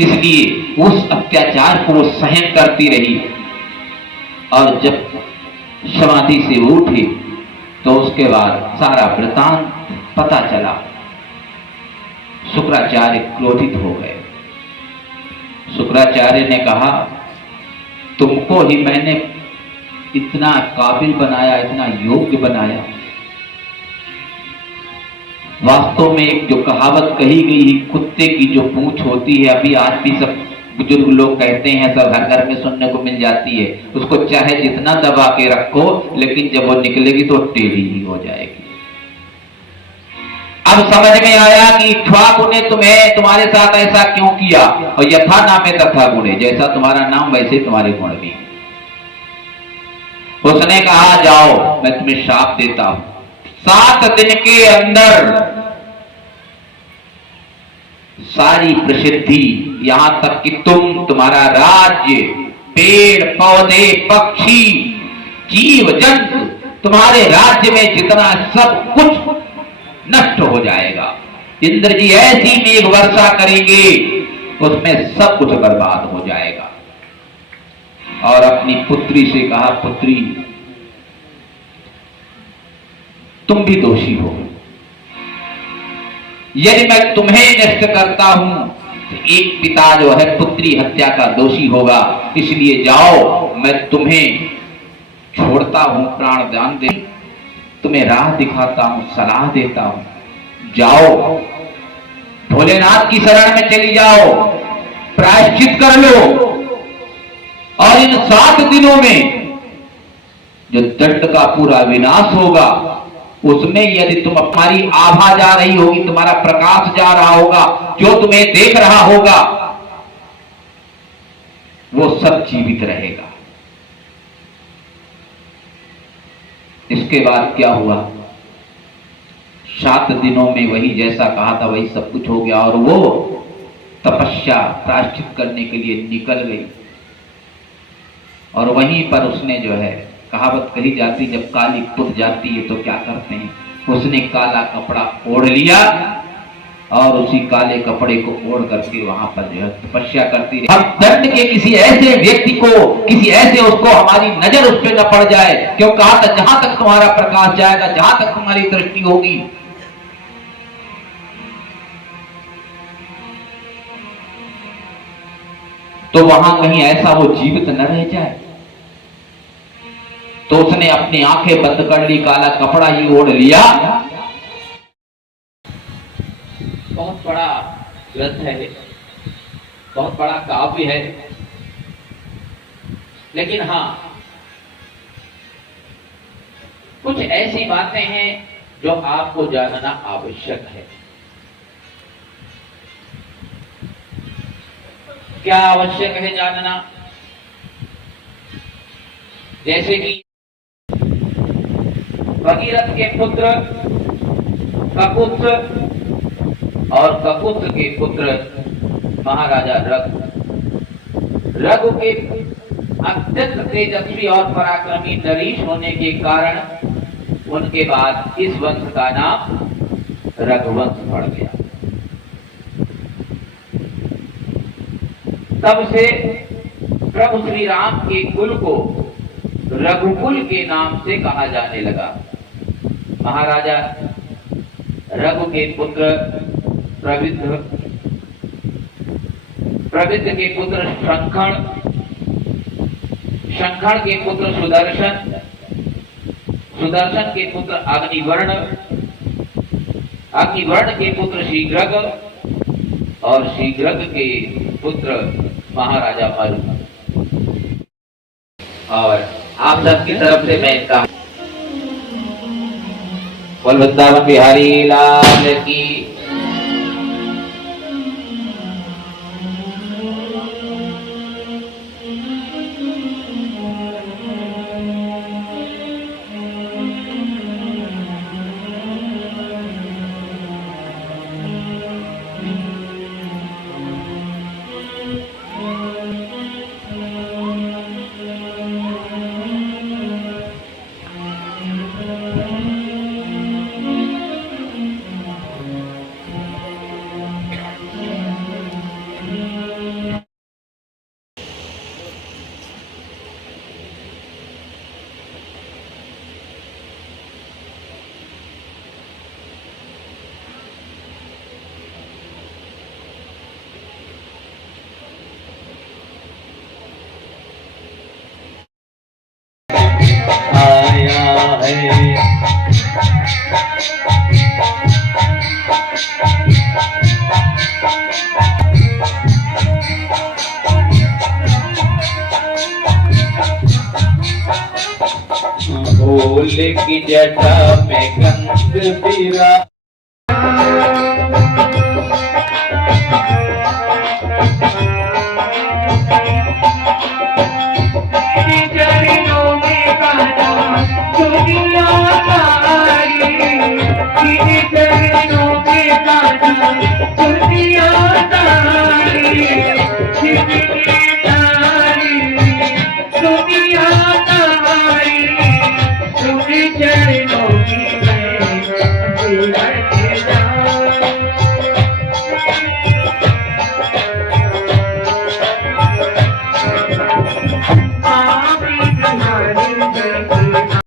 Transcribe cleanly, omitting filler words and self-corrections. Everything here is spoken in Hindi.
इसलिए उस अत्याचार को वो सहन करती रही। और जब समाधि से वो उठी तो उसके बाद सारा वृतांत पता चला। शुक्राचार्य क्रोधित हो गए। शुक्राचार्य ने कहा, तुमको ही मैंने इतना काबिल बनाया, इतना योग्य बनाया। वास्तव में एक जो कहावत कही गई है, कुत्ते की जो पूंछ होती है, अभी आज भी सब बुजुर्ग लोग कहते हैं, सब घर घर में सुनने को मिल जाती है, उसको चाहे जितना दबा के रखो, लेकिन जब वो निकलेगी तो टेढ़ी ही हो जाएगी। अब समझ में आया कि इक्ष्वाकु ने तुम्हारे साथ ऐसा क्यों किया। और यथा नामे तथा गुणे, जैसा तुम्हारा नाम वैसे तुम्हारे गुण भी। उसने कहा, जाओ मैं तुम्हें श्राप देता हूं, 7 दिन के अंदर सारी प्रसिद्धि, यहां तक कि तुम्हारा राज्य, पेड़ पौधे, पक्षी, जीव जंतु, तुम्हारे राज्य में जितना सब कुछ नष्ट हो जाएगा। इंद्र जी ऐसी मेघ वर्षा करेंगे, उसमें सब कुछ बर्बाद हो जाएगा। और अपनी पुत्री से कहा, पुत्री तुम भी दोषी हो, यदि मैं तुम्हें नष्ट करता हूं तो एक पिता जो है पुत्री हत्या का दोषी होगा, इसलिए जाओ मैं तुम्हें छोड़ता हूं, प्राण दान दे, तुम्हें राह दिखाता हूं, सलाह देता हूं, जाओ भोलेनाथ की शरण में चली जाओ, प्रायश्चित कर लो, और इन 7 दिनों में जो दंड का पूरा विनाश होगा, उसमें यदि तुम हमारी आभा जा रही होगी, तुम्हारा प्रकाश जा रहा होगा, जो तुम्हें देख रहा होगा, वो सब जीवित रहेगा। इसके बाद क्या हुआ, 7 दिनों में वही जैसा कहा था वही सब कुछ हो गया, और वो तपस्या प्रायश्चित करने के लिए निकल गई। और वहीं पर उसने जो है, कहावत कही जाती, जब काली पुत जाती है तो क्या करते हैं, उसने काला कपड़ा ओढ़ लिया और उसी काले कपड़े को ओढ़ करके वहां पर जो है तपस्या करती रही। हम दंड के किसी ऐसे व्यक्ति को, किसी ऐसे उसको हमारी नजर उस पर न पड़ जाए, क्यों कहा था, जहां तक तुम्हारा प्रकाश जाएगा, जहां तक तुम्हारी दृष्टि होगी, तो वहां कहीं ऐसा वो जीवित न रह जाए। तो उसने अपनी आंखें बंद कर ली, काला कपड़ा ही ओढ़ लिया। बहुत बड़ा ग्रंथ है, बहुत बड़ा काव्य है, लेकिन हां कुछ ऐसी बातें हैं जो आपको जानना आवश्यक है। क्या आवश्यक है जानना? जैसे कि भगीरथ के पुत्र ककुत्स और ककुत्स के पुत्र महाराजा रघु के अत्यंत तेजस्वी और पराक्रमी नरीश होने के कारण उनके बाद इस वंश का नाम रघुवंश पड़ गया। तब से प्रभु श्री राम के कुल को रघुकुल के नाम से कहा जाने लगा। महाराजा रघु के पुत्र प्रविद्ध के पुत्र शंखण, शंखण के पुत्र सुदर्शन, सुदर्शन के पुत्र अग्निवर्ण, अग्निवर्ण के पुत्र शीघ्रग, और शीघ्रग के पुत्र महाराजा मरु। और आप सबकी तरफ से मैं इसका बोल वृंदावन बिहारी लाल की। फूल की जटा में गंध बिरा चरणों की मैं